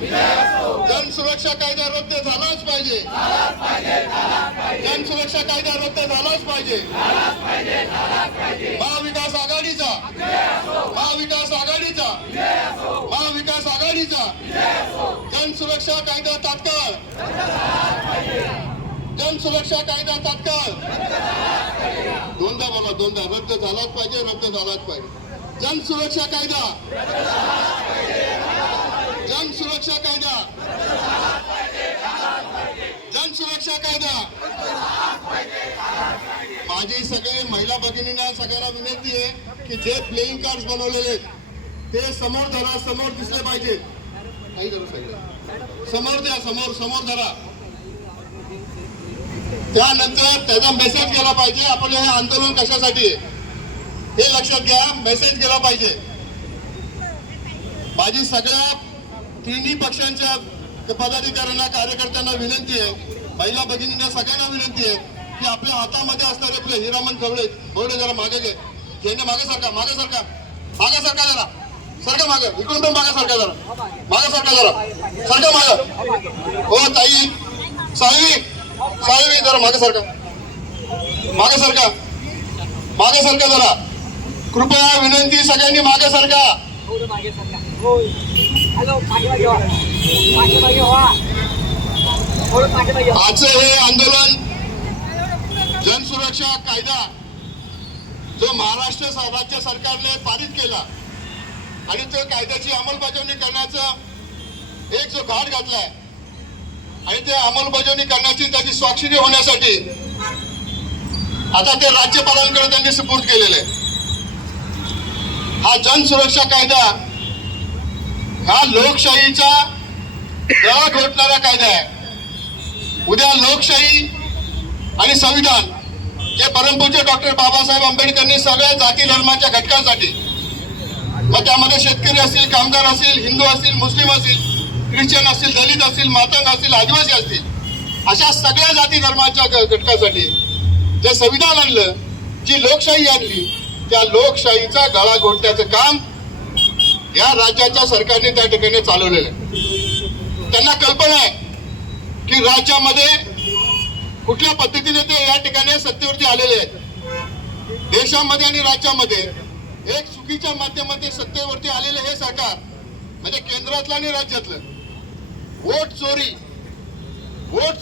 जन सुरक्षा कायदा रद्द झालाच पाहिजे. जन सुरक्षा कायदा रद्द झालाच पाहिजे. महाविकास आघाडीचा महाविकास आघाडीचा महाविकास आघाडीचा जन सुरक्षा कायदा तात्काळ जन सुरक्षा कायदा तात्काळ दोनदा बोला दोनदा रद्द झालाच पाहिजे. रद्द झालाच पाहिजे. जन सुरक्षा कायदा जन सुरक्षा कायदा जन सुरक्षा कायदा. माझी सगळे महिला भगिनींना सगळ्यांना विनंती आहे की जे प्लेइंग कार्ड बनवलेले ते समोर धरा. समोर दिसले पाहिजे. समोर द्या. समोर समोर धरा. त्यानंतर त्याचा मेसेज गेला पाहिजे. आपलं हे आंदोलन कशासाठी आहे हे लक्षात घ्या. मेसेज गेला पाहिजे. माझी सगळ्या तिन्ही पक्षांच्या पदाधिकाऱ्यांना कार्यकर्त्यांना विनंती आहे, महिला भगिनींना सगळ्यांना विनंती आहे की आपल्या हातामध्ये असणारे आपले हिरामन गवळे जरा मागे घे. घेणे मागे सारखा मागे सारखा मागे सारखा जरा सारखा मागे. इकडून पण मागे सारखा जरा मागे सारखा जरा सारखा मागे. हो ताई साळवी जरा मागे सारखा मागे सारखा मागे सारखा जरा. कृपया विनंती सगळ्यांनी मागे सारखा. आजचं हे आंदोलन जन सुरक्षा कायदा जो महाराष्ट्र राज्य सरकारने पारित केला आणि त्या कायद्याची अंमलबजावणी करण्याचा एक जो घाट घातलाय आणि ते अंमलबजावणी करण्याची त्याची स्वाक्षरी होण्यासाठी आता ते राज्यपालांकडे त्यांनी सुपूर्द केलेले. हा जन सुरक्षा कायदा हा लोकशाहीचा गळा घोटणारा कायदा आहे. उद्या लोकशाही आणि संविधान हे परमपूज्य डॉक्टर बाबासाहेब आंबेडकरांनी सगळ्या जाती धर्माच्या घटकांसाठी, मग त्यामध्ये शेतकरी असतील, कामगार असतील, हिंदू असतील, मुस्लिम असतील, ख्रिश्चन असतील, दलित असतील, मातंग असतील, आदिवासी असतील, अशा सगळ्या जाती धर्माच्या घटकासाठी जे संविधान आणलं, जी लोकशाही आणली, त्या लोकशाहीचा गळा घोटण्याचं काम या राज्याच्या सरकारने त्या ठिकाणी चालवलेलं आहे. त्यांना कल्पना आहे की राज्यामध्ये कुठल्या पद्धतीने ते या ठिकाणी सत्तेवरती आलेले आहेत. देशामध्ये आणि राज्यामध्ये एक चुकीच्या माध्यमातून सत्तेवरती आलेले हे सरकार म्हणजे केंद्रातलं आणि राज्यातलं वोट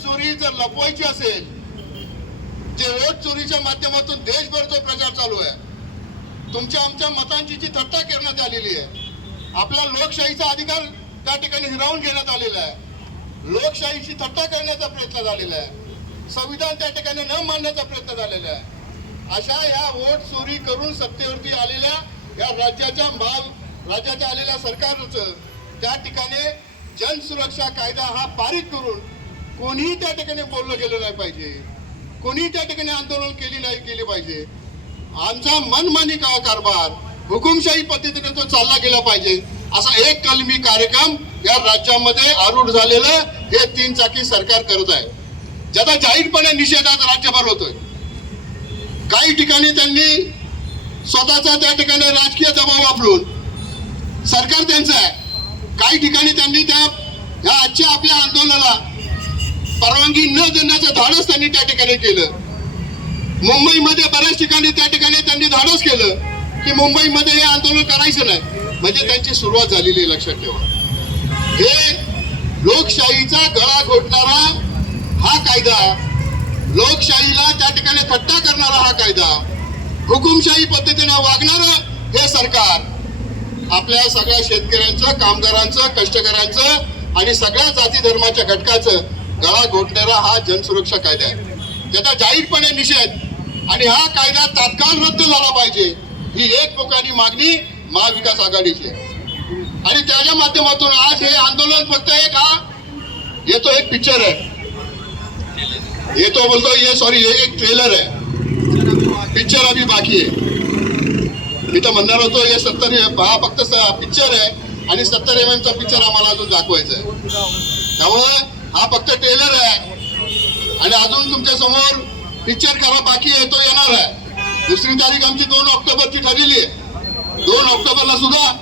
चोरी जर लपवायची असेल, जे वोट चोरीच्या माध्यमातून देशभर जो प्रचार चालू आहे, तुमच्या आमच्या मतांची जी थट्टा करण्यात आलेली आहे, आपला लोकशाहीचा अधिकार त्या ठिकाणी हिरावून घेण्यात आलेला आहे, लोकशाहीची थट्टा करण्याचा प्रयत्न झालेला आहे, संविधान त्या ठिकाणी न मानण्याचा प्रयत्न झालेला आहे. अशा या वोट चोरी करून सत्तेवरती आलेल्या या राज्याच्या आलेल्या सरकारचं त्या ठिकाणी जन सुरक्षा कायदा हा पारित करून कोणीही त्या ठिकाणी बोललं गेलं नाही पाहिजे, कोणी त्या ठिकाणी आंदोलन केली पाहिजे. आमचा मनमानी कारभार हुकुमशाही पद्धतीने तो चालला गेला पाहिजे असा एक कलमी कार्यक्रम या राज्यामध्ये आरूढ झालेलं हे तीन चाकी सरकार करत आहे, ज्याचा जाहीरपणे निषेध आज राज्यभर होतोय. काही ठिकाणी त्यांनी स्वतःचा त्या ठिकाणी राजकीय दबाव वापरून सरकार त्यांचं आहे, काही ठिकाणी त्यांनी त्या आजच्या आपल्या आंदोलनाला परवानगी न देण्याचं धाडस त्यांनी त्या ठिकाणी केलं. मुंबईमध्ये बऱ्याच ठिकाणी त्या ठिकाणी त्यांनी धाडस केलं की मुंबईमध्ये हे आंदोलन करायचं नाही, म्हणजे त्यांची सुरुवात झालेली आहे. लक्षात ठेवा, हे लोकशाहीचा गळा घोटणारा हा कायदा, लोकशाहीला त्या ठिकाणी थट्टा करणारा हा कायदा, हुकुमशाही पद्धतीने वागणारं हे सरकार आपल्या सगळ्या शेतकऱ्यांचं, कामगारांचं, कष्टकऱ्यांचं आणि सगळ्या जाती धर्माच्या घटकाचं गळा घोटणारा हा जनसुरक्षा कायदा आहे, त्याचा जाहीरपणे निषेध. आणि हा कायदा तात्काळ रद्द झाला पाहिजे ही एकमुखानी मागणी महाविकास आघाडीची आहे. आणि त्याच्या माध्यमातून आज हे आंदोलन फक्त येतो एक पिक्चर आहे, येतो बोलतो ये सॉरी ये एक ट्रेलर है, पिक्चर अभी बाकी आहे. मी तर म्हणणार होतो हे 70 हा फक्त पिक्चर आहे आणि 70 mm चा पिक्चर आम्हाला अजून दाखवायचा आहे, त्यामुळे हा फक्त ट्रेलर आहे आणि अजून तुमच्या समोर पिक्चर खरा बाकी आहे, तो येणार आहे. दुसरी तारीख आमची 2 ऑक्टोबरची ठरलेली आहे. 2 ऑक्टोबरला सुद्धा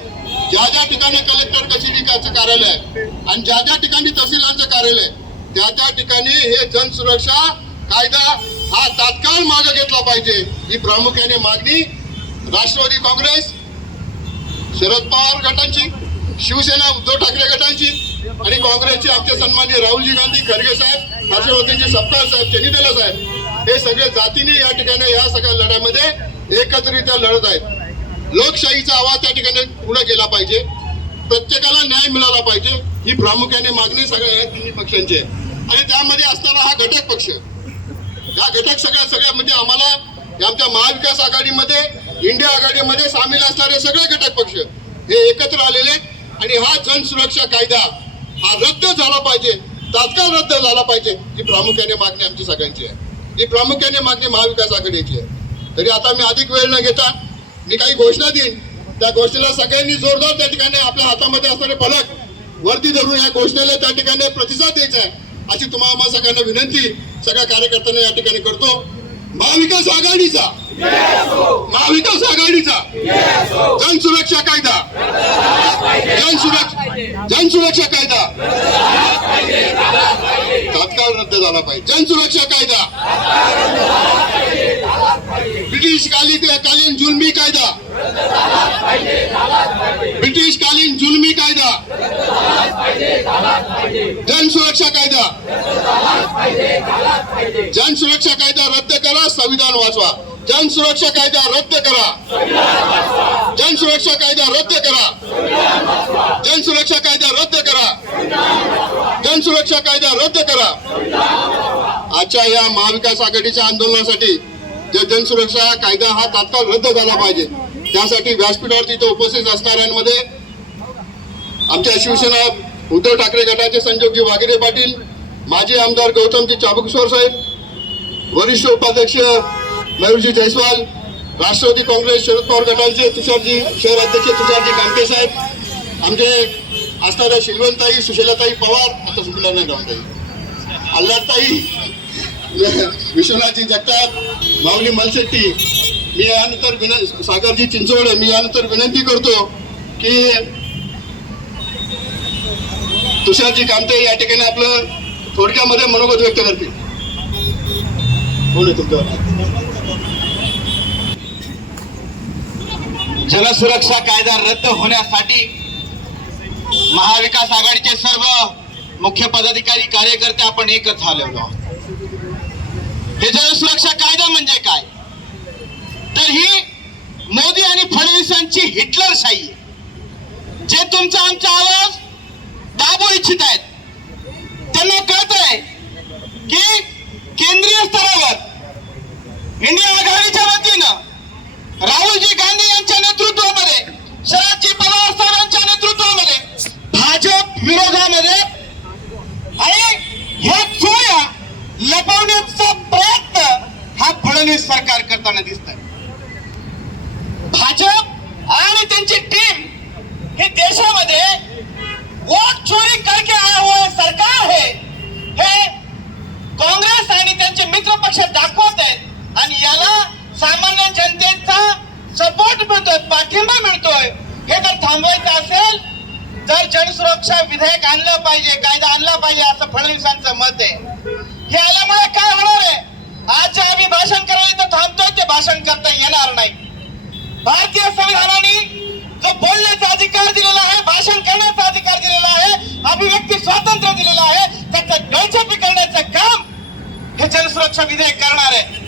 ज्या ज्या ठिकाणी कलेक्टर कचेरीचं कार्यालय आहे आणि ज्या ज्या ठिकाणी तहसीलदारचं कार्यालय आहे, त्या त्या ठिकाणी हे जनसुरक्षा कायदा हा तात्काळ मागे घेतला पाहिजे, ही प्रामुख्याने मागणी राष्ट्रवादी काँग्रेस, शरद पवार गटांची, शिवसेना उद्धव ठाकरे गटांची आणि काँग्रेसचे आमचे सन्माननीय राहुलजी गांधी, खरगे साहेब, हर्षवर्धनजी सपकाळ साहेब, चन्नीदेला साहेब, हे सगळे जातीने या ठिकाणी या सगळ्या लढ्यामध्ये एकत्रित्या लढत आहेत. लोकशाहीचा आवाज त्या ठिकाणी पुढे गेला पाहिजे, प्रत्येकाला न्याय मिळाला पाहिजे, ही प्रामुख्याने मागणी सगळ्या या तिन्ही पक्षांची आहे. आणि त्यामध्ये असणारा हा घटक पक्ष, या घटक सगळ्या म्हणजे आम्हाला आमच्या महाविकास आघाडीमध्ये, इंडिया आघाडीमध्ये सामील असणारे सगळे घटक पक्ष हे एकत्र आलेले आणि हा जनसुरक्षा कायदा हा रद्द झाला पाहिजे, तात्काळ रद्द झाला पाहिजे, ही प्रामुख्याने मागणी आमची सगळ्यांची आहे. ही प्रामुख्याने मागणी महाविकास आघाडीची आहे. तरी आता मी अधिक वेळ न घेता मी काही घोषणा देईन, त्या घोषणेला सगळ्यांनी जोरदार त्या ठिकाणी आपल्या हातामध्ये असणारे फलक वरती धरून या घोषणेला त्या ठिकाणी प्रतिसाद द्यायचा आहे, अशी तुम्हाला सगळ्यांना विनंती सगळ्या कार्यकर्त्यांना या ठिकाणी करतो. महाविकास आघाडीचा जनसुरक्षा कायदा, जनसुरक्षा कायदा तात्काळ रद्द झाला पाहिजे. जनसुरक्षा कायदा, ब्रिटिश कालीन जुलमी कायदा, ब्रिटिश कालीन जुलमी कायदा, जनसुरक्षा कायदा, जनसुरक्षा कायदा रद्द करा, संविधान वाचवा. जनसुरक्षा कायदा रद्द करा, जनसुरक्षा कायदा रद्द करा, जनसुरक्षा कायदा रद्द करा, जनसुरक्षा कायदा रद्द करा. आजच्या या महाविकास आघाडीच्या आंदोलनासाठी जनसुरक्षा कायदा हा तात्काळ रद्द झाला पाहिजे. त्यासाठी व्यासपीठावरती इथे उपस्थित असणाऱ्यांमध्ये आमच्या शिवसेना उद्धव ठाकरे गटाचे संजोगजी वागिरे पाटील, माजी आमदार गौतमजी चाबुकस्वर साहेब, वरिष्ठ उपाध्यक्ष मयूरजी जयस्वाल, राष्ट्रवादी काँग्रेस शरद पवार गटाचे तुषारजी शहर अध्यक्ष तुषारजी कामटे साहेब, आमचे असणाऱ्या शिलवंताई सुशीलाताई पवार, आता सुशीला नाही रामताई, अल्लाताई, विश्वनाथजी जगताप, माऊली मलशेट्टी, मी यानंतर सागरजी चिंचवडे, मी यानंतर विनंती करतो की तुषारजी कामते या ठिकाणी आपलं थोडक्यामध्ये मनोगत व्यक्त करतील. बोलू तुमचं. जनसुरक्षा कायदा रद्द होण्यासाठी महाविकास आघाडीचे सर्व मुख्य पदाधिकारी कार्यकर्ते आपण एकच झालेलो आहोत. हे जनसुरक्षा कायदा म्हणजे काय, तर ही मोदी आणि फडणवीसांची हिटलरशाही आहे. जे तुमचा आमचा आवाज दाबू इच्छित आहेत, त्यांना कळत आहे की केंद्रीय स्तरावर इंडिया आघाडीच्या वतीनं राहुलजी गांधी यांच्या नेतृत्वामध्ये, शरदजी पवार साहेबांच्या नेतृत्वामध्ये भाजप विरोधामध्ये आणि ह्या चोऱ्या लपवण्याचा प्रयत्न हा फडणवीस सरकार करताना दिसत आहे. भाजप आणि त्यांची टीम हे देशामध्ये वोट चोरी करके आया हुआ सरकार है, हे काँग्रेस आणि त्यांचे मित्र पक्ष दाखवत आहेत आणि याला सामान्य जनतेचा सपोर्ट मिळतोय, पाठिंबा मिळतोय. हे जर थांबवायचं असेल तर जनसुरक्षा विधेयक आणलं पाहिजे, कायदा आणला पाहिजे, असं फडणवीसांचं मत आहे. हे आल्यामुळे काय होणार आहे, आज जे आम्ही भाषण करायला इथं थांबतोय ते भाषण करता येणार नाही. भारतीय संविधानाने जो बोलण्याचा अधिकार दिलेला आहे, भाषण करण्याचा अधिकार दिलेला आहे, अभिव्यक्ती स्वातंत्र्य दिलेलं आहे, त्याचं गळचेपी करण्याचं काम हे जनसुरक्षा विधेयक करणार आहे.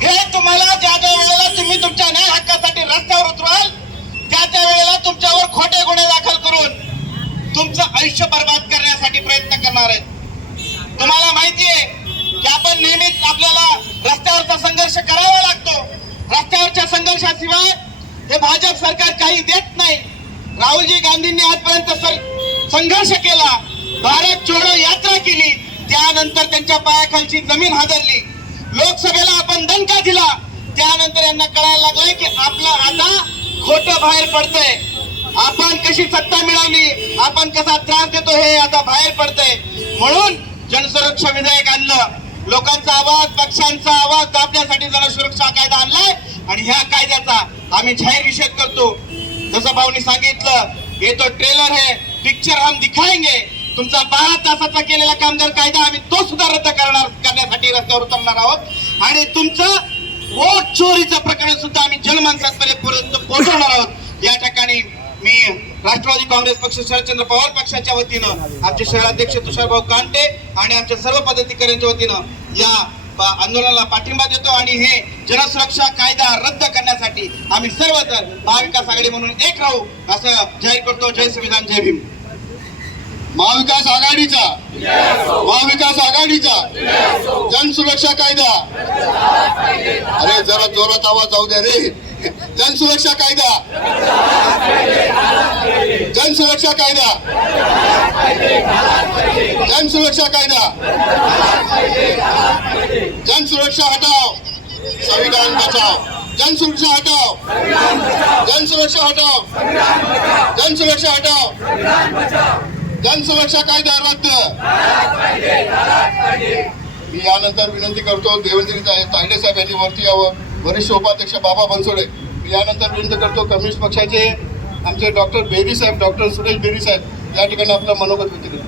हे तुम्हाला ज्या ज्या वेळेला तुम्ही तुमच्या न्याय हक्कासाठी रस्त्यावर उतरवाल त्या त्या वेळेला तुमच्यावर खोटे गुन्हे दाखल करून तुमचं आयुष्य बर्बाद करण्यासाठी प्रयत्न करणार आहेत. तुम्हाला माहिती आहे की आपण नेहमीच आपल्याला रस्त्यावरचा संघर्ष करावा लागतो. रस्त्यावरच्या संघर्षाशिवाय हे भाजप सरकार काही देत नाही. राहुलजी गांधींनी आजपर्यंत संघर्ष केला, भारत जोडो यात्रा केली, त्यानंतर त्यांच्या पायाखालची जमीन हादरली. लोकसभेला आपण दणका दिला, त्यानंतर यांना कळायला लागलंय की आपलं आता खोटं बाहेर पडतंय. आपण कशी सत्ता मिळवली, आपण कसा त्रास देतो हे आता बाहेर पडतंय. म्हणून जनसुरक्षा विधेयक आणलं, लोकांचा आवाज, पक्षांचा आवाज दाबण्यासाठी जनसुरक्षा कायदा आणलाय आणि ह्या कायद्याचा आम्ही जाहीर निषेध करतो. जसं भाऊनी सांगितलं, हे तो ट्रेलर है, पिक्चर हम दिखाएंगे. तुमचा 12 तासाचा केलेला कामगार कायदा आम्ही तो सुद्धा रद्द करण्यासाठी रस्त्यावर उतरणार आहोत आणि तुमचं वोट चोरीचं प्रकरण सुद्धा आम्ही जनमानसापर्यंत पोहोचवणार आहोत. या ठिकाणी मी राष्ट्रवादी काँग्रेस पक्ष, शरदचंद्र पवार पक्षाच्या वतीनं, आमचे शहराध्यक्ष तुषारभाऊ कांटे आणि आमच्या सर्व पदाधिकाऱ्यांच्या वतीनं या आंदोलनाला पाठिंबा देतो आणि हे जनसुरक्षा कायदा रद्द करण्यासाठी आम्ही सर्वजण महाविकास आघाडी म्हणून एक राहू असं जाहीर करतो. जय संविधान, जय भीम. महाविकास आघाडीचा जनसुरक्षा कायदा, अरे जरा जोरात आवाज जाऊ द्या रे. जनसुरक्षा कायदा, जनसुरक्षा कायदा, जनसुरक्षा कायदा, जनसुरक्षा हटाओ, संविधान बचाओ. जनसुरक्षा हटाओ, जनसुरक्षा हटाओ, जनसुरक्षा हटाओ, जनसुरक्षा कायदा रद्द. मी यानंतर विनंती करतो देवेंद्र तायडे साहेब यांनी वरती यावं. वरिष्ठ उपाध्यक्ष बाबा बनसोडे. मी यानंतर विनंती करतो कम्युनिस्ट पक्षाचे आमचे डॉक्टर बेरी साहेब, डॉक्टर सुरेश बेरी साहेब या ठिकाणी आपलं मनोगत व्यक्त करतो.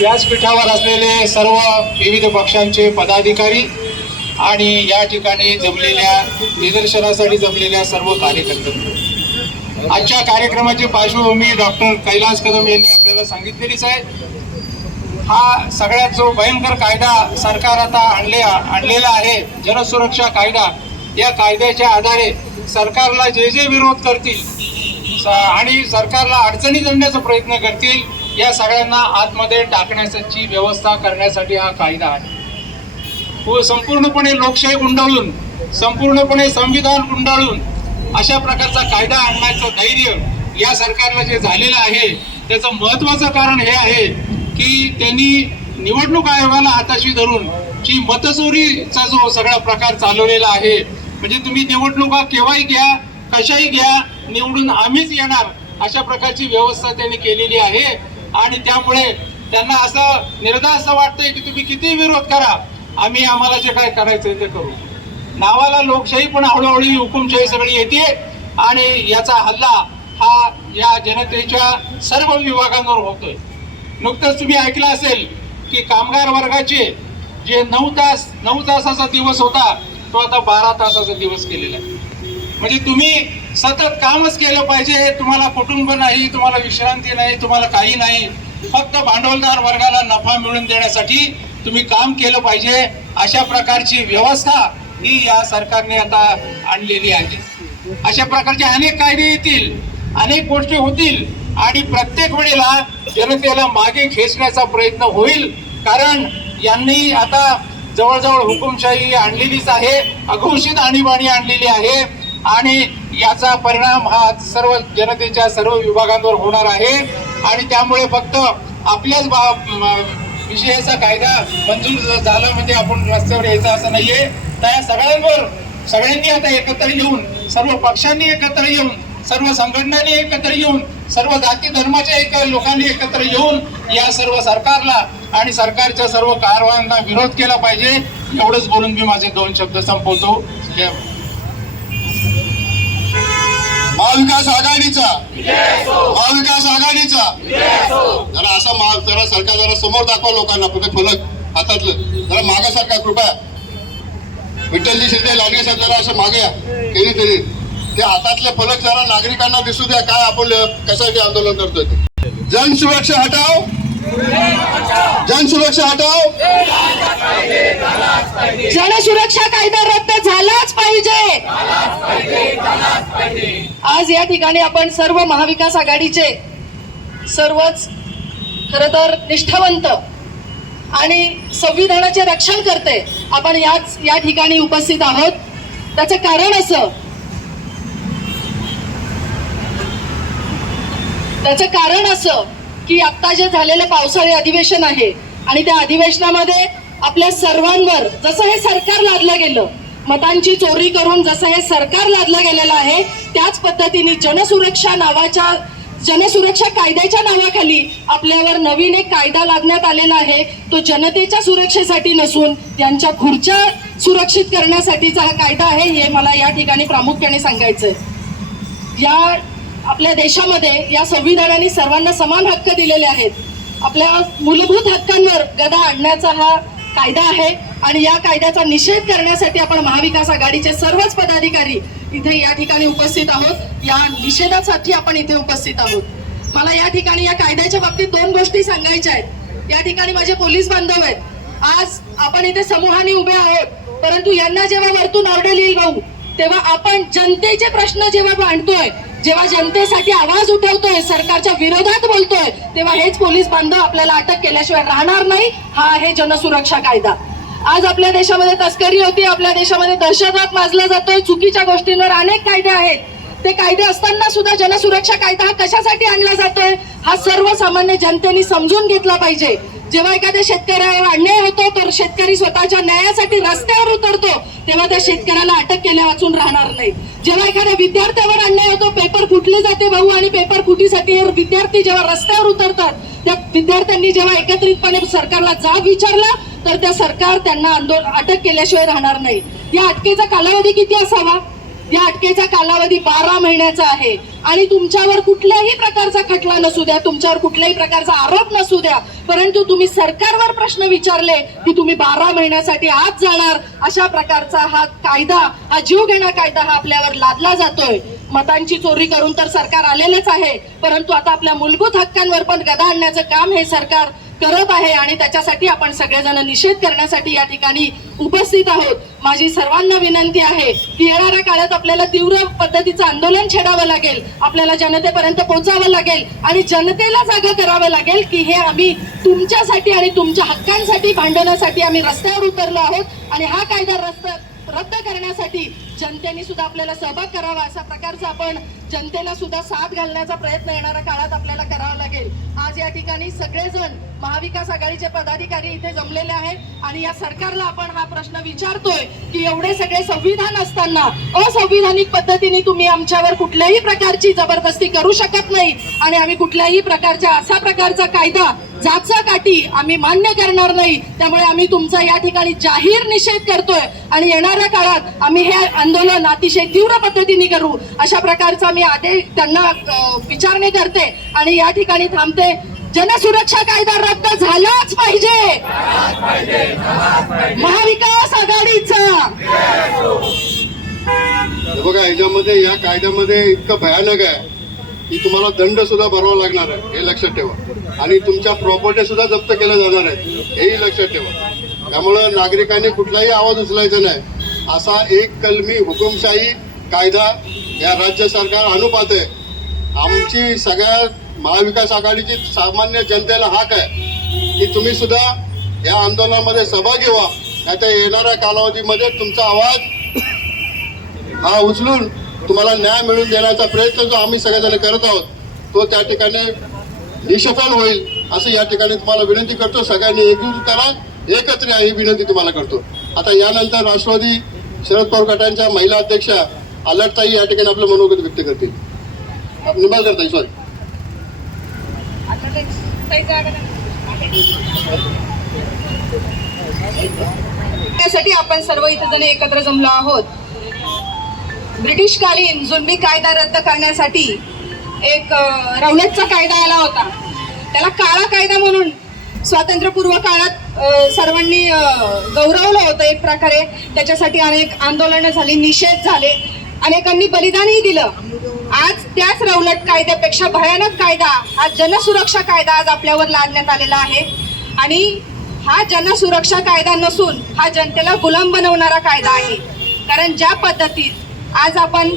व्यासपीठावर असलेले सर्व विविध पक्षांचे पदाधिकारी आणि या ठिकाणी जमलेल्या निदर्शनासाठी जमलेल्या सर्व कार्यकर्ते, आजच्या कार्यक्रमाची पार्श्वभूमी डॉक्टर कैलास कदम यांनी आपल्याला सांगितलेलीच आहे. हा सगळ्यात जो भयंकर कायदा सरकार आता आणलेला आहे, जनसुरक्षा कायदा, या कायद्याच्या आधारे सरकारला जे जे विरोध करतील आणि सरकारला अडचणीत आणण्याचा प्रयत्न करतील, या सगळ्यांना आतमध्ये टाकण्याची व्यवस्था करण्यासाठी हा कायदा आहे. संपूर्णपणे लोकशाही गुंडाळून, संपूर्णपणे संविधान गुंडाळून अशा प्रकारचा कायदा आणण्याचं धैर्य या सरकारला जे झालेलं आहे, त्याचं महत्त्वाचं कारण हे आहे की त्यांनी निवडणूक आयोगाला हाताशी धरून जी मतचोरीचा जो सगळा प्रकार चालवलेला आहे, म्हणजे तुम्ही निवडणुका केव्हाही घ्या, कशाही घ्या, निवडून आम्हीच येणार, अशा प्रकारची व्यवस्था त्यांनी केलेली आहे. आणि त्यामुळे त्यांना असं निर्धास्त वाटतंय की तुम्ही किती विरोध करा, आम्ही आम्हाला जे काय करायचं ते करू. नावाला लोकशाही, पण हळूहळू हुकुमशाही सगळी येते आणि याचा हल्ला हा या जनतेच्या सर्व विभागांवर होतोय. नुकतंच तुम्ही ऐकलं असेल की कामगार वर्गाचे जे 9 तासाचा दिवस होता तो आता 12 तासाचा दिवस केलेला आहे. म्हणजे तुम्ही सतत कामच केलं पाहिजे, तुम्हाला कुटुंब नाही, तुम्हाला विश्रांती नाही, तुम्हाला काही नाही, फक्त भांडवलदार वर्गाला नफा मिळवून देण्यासाठी तुम्ही काम केलं पाहिजे, अशा प्रकारची व्यवस्था ही या सरकारने आता आणलेली आहे. अशा प्रकारचे अनेक कायदे येतील, अनेक गोष्टी होतील आणि प्रत्येक वेळेला जनतेला मागे खेचण्याचा प्रयत्न होईल, कारण यांनी आता जवळजवळ हुकुमशाही आणलेलीच आहे, अघोषित आणीबाणी आणलेली आहे आणि याचा परिणाम हा सर्व जनतेच्या सर्व विभागांवर होणार आहे. आणि त्यामुळे फक्त आपल्याच विषयाचा कायदा मंजूर झाला म्हणजे आपण रस्त्यावर यायचं असं नाहीये. त्या सगळ्यांनी आता एकत्र येऊन, सर्व पक्षांनी एकत्र येऊन, सर्व संघटनांनी एकत्र येऊन, सर्व जाती धर्माच्या लोकांनी एकत्र येऊन या सर्व सरकारला आणि सरकारच्या सर्व कारवायांना विरोध केला पाहिजे. एवढंच बोलून मी माझे 2 शब्द संपवतो. महाविकास आघाडीचा जरा असा जरा सरकार जरा समोर दाखवा लोकांना, कुठे फलक हातातलं जरा मागासारखा कृपया. विठ्ठलजी शिंदे लाडगे साहेब जरा असं मागे केली तरी ते हातातले फलक जरा नागरिकांना दिसू द्या, काय आपण कशासाठी आंदोलन करतोय ते. जनसुरक्षा हटाओ, जनसुरक्षा हटाओ, जनसुरक्षा कायदा रद्द झालाच पाहिजे. आज या ठिकाणी आपण सर्व महाविकास आघाडीचे सर्वच खरं तर निष्ठावंत आणि संविधानाचे रक्षण करते आपण या ठिकाणी उपस्थित आहोत. त्याचं कारण असं की आता जे झालेलं पावसाळी अधिवेशन आहे आणि त्या अधिवेशनामध्ये आपल्या सर्वांवर जसं हे सरकार लादलं गेलं, मतांची चोरी करून जसं हे सरकार लादलं गेलेलं आहे, त्याच पद्धतीने जनसुरक्षा कायद्याच्या नावाखाली आपल्यावर नवीन एक कायदा लादण्यात आलेला आहे. तो जनतेच्या सुरक्षेसाठी नसून त्यांच्या खुर्च्या सुरक्षित करण्यासाठीचा हा कायदा आहे, हे मला या ठिकाणी प्रामुख्याने सांगायचंय। या आपल्या देशामध्ये या संविधानाने सर्वांना समान हक्क दिलेले आहेत। आपल्या मूलभूत हक्कांवर गदा आणण्याचा हा कायदा आहे आणि या कायद्याचा निषेध करण्यासाठी आपण महाविकास आघाडीचे सर्वच पदाधिकारी इथे या ठिकाणी उपस्थित आहोत। या निषेधासाठी आपण इथे उपस्थित आहोत। मला या ठिकाणी या कायद्याच्या बाबतीत दोन गोष्टी सांगायच्या आहेत। या ठिकाणी माझे पोलीस बांधव आहेत, आज आपण इथे समूहाने उभे आहोत, परंतु यांना जेव्हा वरतून ऑर्डर येईल भाऊ, तेव्हा आपण जनतेचे प्रश्न जेव्हा मांडतोय, जेव्हा जनतेसाठी आवाज उठवतोय, सरकारच्या विरोधात बोलतोय, तेव्हा हेच पोलीस बांधव आपल्याला अटक केल्याशिवाय राहणार नाही। हा आहे जनसुरक्षा कायदा। आज आपल्या देशामध्ये तस्करी होती, आपल्या देशामध्ये दहशतवाद माजला जातोय, चुकीच्या गोष्टींवर अनेक कायदे आहेत। ते कायदे असताना सुद्धा जनसुरक्षा कायदा हा कशासाठी आणला जातोय हा सर्वसामान्य जनतेने समजून घेतला पाहिजे। जेव्हा एखाद्या शेतकऱ्यावर अन्याय होतो तर शेतकरी स्वतःच्या न्यायासाठी रस्त्यावर उतरतो, तेव्हा त्या शेतकऱ्याला अटक केल्या वाचून राहणार नाही। जेव्हा एखाद्या विद्यार्थ्यावर अन्याय होतो, पेपर फुटले जाते भाऊ, आणि पेपर फुटीसाठी हे विद्यार्थी जेव्हा रस्त्यावर उतरतात, त्या विद्यार्थ्यांनी जेव्हा एकत्रितपणे सरकारला जाब विचारला, तर त्या सरकार त्यांना अटक केल्याशिवाय राहणार नाही। या अटकेचा कालावधी किती असावा? या अटकेचा कालावधी 12 महिन्याचा आहे आणि तुमच्यावर कुठल्याही प्रकारचा खटला नसू द्या, तुमच्यावर कुठल्याही प्रकारचा आरोप नसू द्या, परंतु तुम्ही सरकारवर प्रश्न विचारले की तुम्ही 12 महिन्यासाठी आत जाणार, अशा प्रकारचा हा कायदा, हा जीवघेणा कायदा हा आपल्यावर लादला जातोय। मतांची चोरी करून तर सरकार आलेलेच आहे, परंतु आता आपल्या मूलभूत हक्कांवर पण गदा आणण्याचं काम हे सरकार करत आहे आणि त्याच्यासाठी आपण सगळेजण निषेध करण्यासाठी या ठिकाणी उपस्थित आहोत। माझी सर्वांना विनंती आहे की येणाऱ्या काळात आपल्याला तीव्र पद्धतीचं आंदोलन छेडावं लागेल, आपल्याला जनतेपर्यंत पोहोचावं लागेल आणि जनतेला जागा करावं लागेल की हे आम्ही तुमच्यासाठी आणि तुमच्या हक्कांसाठी भांडण्यासाठी आम्ही रस्त्यावर उतरलो आहोत आणि हा कायदा रद्द करण्यासाठी जनतेने सुद्धा आपल्याला सहभाग करावा, अशा प्रकारचा आपण जनतेला सुद्धा साथ घालण्याचा प्रयत्न येणाऱ्या काळात आपल्याला करावा लागेल। आज या ठिकाणी सगळेजण महाविकास आघाडीचे पदाधिकारी इथे जमलेले आहेत आणि या सरकारला आपण हा प्रश्न विचारतोय की एवढे सगळे संविधान असताना असंविधानिक पद्धतीने तुम्ही आमच्यावर कुठल्याही प्रकारची जबरदस्ती करू शकत नाही आणि आम्ही कुठल्याही प्रकारच्या असा प्रकारचा कायदा जाचा काठी आम्ही मान्य करणार नाही। त्यामुळे आम्ही तुमचा या ठिकाणी जाहीर निषेध करतोय आणि येणाऱ्या काळात आम्ही हे आंदोलन अतिशय तीव्र पद्धतीने करू, अशा प्रकारचा मी आदेश त्यांना विचारणे करते आणि या ठिकाणी थांबते। जनसुरक्षा कायदा रद्द झालाच पाहिजे, महाविकास आघाडीचा। बघा, याच्यामध्ये या कायद्यामध्ये इतकं भयानक आहे की तुम्हाला दंड सुद्धा भरावा लागणार आहे, हे लक्षात ठेवा, आणि तुमच्या प्रॉपर्टी सुद्धा जप्त केल्या जाणार आहेत, हेही लक्षात ठेवा। त्यामुळं नागरिकांनी कुठलाही आवाज उचलायचा नाही। असा एक कलमी हुकुमशाही कायदा या राज्य सरकार आणू पाहते। आमची सगळ्या महाविकास आघाडीची सामान्य जनतेला हाक आहे की तुम्ही सुद्धा या आंदोलनामध्ये सहभागी व्हा, नाहीतर येणाऱ्या कालावधीमध्ये तुमचा आवाज हा उचलून तुम्हाला न्याय मिळवून देण्याचा प्रयत्न जो आम्ही सगळेजण करत आहोत तो त्या ठिकाणी निष्फळ होईल, असं या ठिकाणी तुम्हाला विनंती करतो। सगळ्यांनी एकजूट करा, एकत्र या, ही विनंती तुम्हाला करतो। आता यानंतर राष्ट्रवादी शरद पवार गटांच्या महिला अध्यक्षा अलर्टताई या ठिकाणी आपलं मनोगत व्यक्त करतील। निंबाळकर ताई, सॉरी। त्यासाठी आपण सर्व इथे जण एकत्र जमलो आहोत। ब्रिटिशकालीन जुलमी कायदा रद्द करण्यासाठी एक रौलटचा कायदा आला होता, त्याला काळा कायदा म्हणून स्वातंत्र्यपूर्व काळात सर्वांनी गौरवलं होतं एक प्रकारे। त्याच्यासाठी अनेक आंदोलनं झाली, निषेध झाले, अनेकांनी बलिदानही दिलं। आज त्याच रौलट कायद्यापेक्षा भयानक कायदा हा जनसुरक्षा कायदा आज आपल्यावर लादण्यात आलेला आहे आणि हा जनसुरक्षा कायदा नसून हा जनतेला गुलाम बनवणारा कायदा आहे। कारण ज्या पद्धतीत आज आपण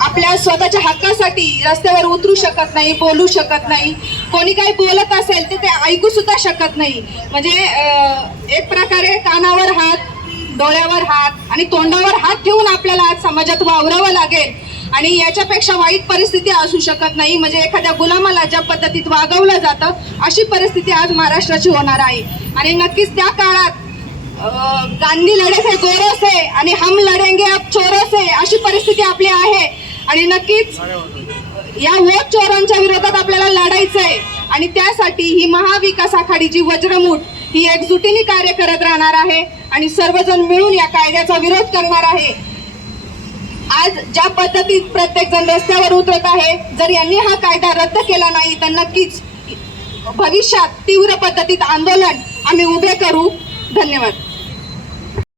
आपल्या स्वतःच्या हक्कासाठी रस्त्यावर उतरू शकत नाही, बोलू शकत नाही, कोणी काही बोलत असेल तर ते ऐकू सुद्धा शकत नाही, म्हणजे एक प्रकारे कानावर हात, डोळ्यावर हात आणि तोंडावर हात ठेवून आपल्याला आज समाजात वावरावं लागेल आणि याच्यापेक्षा वाईट परिस्थिती असू शकत नाही। म्हणजे एखाद्या गुलामाला ज्या पद्धतीत वागवलं जातं अशी परिस्थिती आज महाराष्ट्राची होणार आहे आणि नक्कीच त्या काळात गांधी लढे थे गोरों से आणि हम लढेंगे अब चोरों से अशी परिस्थिती आपली आहे आणि नक्कीच या वोट चोरांच्या विरोधात आपल्याला लढायचंय आणि त्यासाठी ही महाविकास आघाडीची वज्रमूठ ही एकजुटीने कार्य करत राहणार आहे आणि सर्वजण मिळून या कायद्याचा विरोध करणार आहे. आज ज्या पद्धतीत प्रत्येक जण रस्त्यावर उतरत आहे, जर यांनी हा कायदा रद्द केला नाही तर नक्कीच भविष्यात तीव्र पद्धतीत आंदोलन आम्ही उभे करू. धन्यवाद.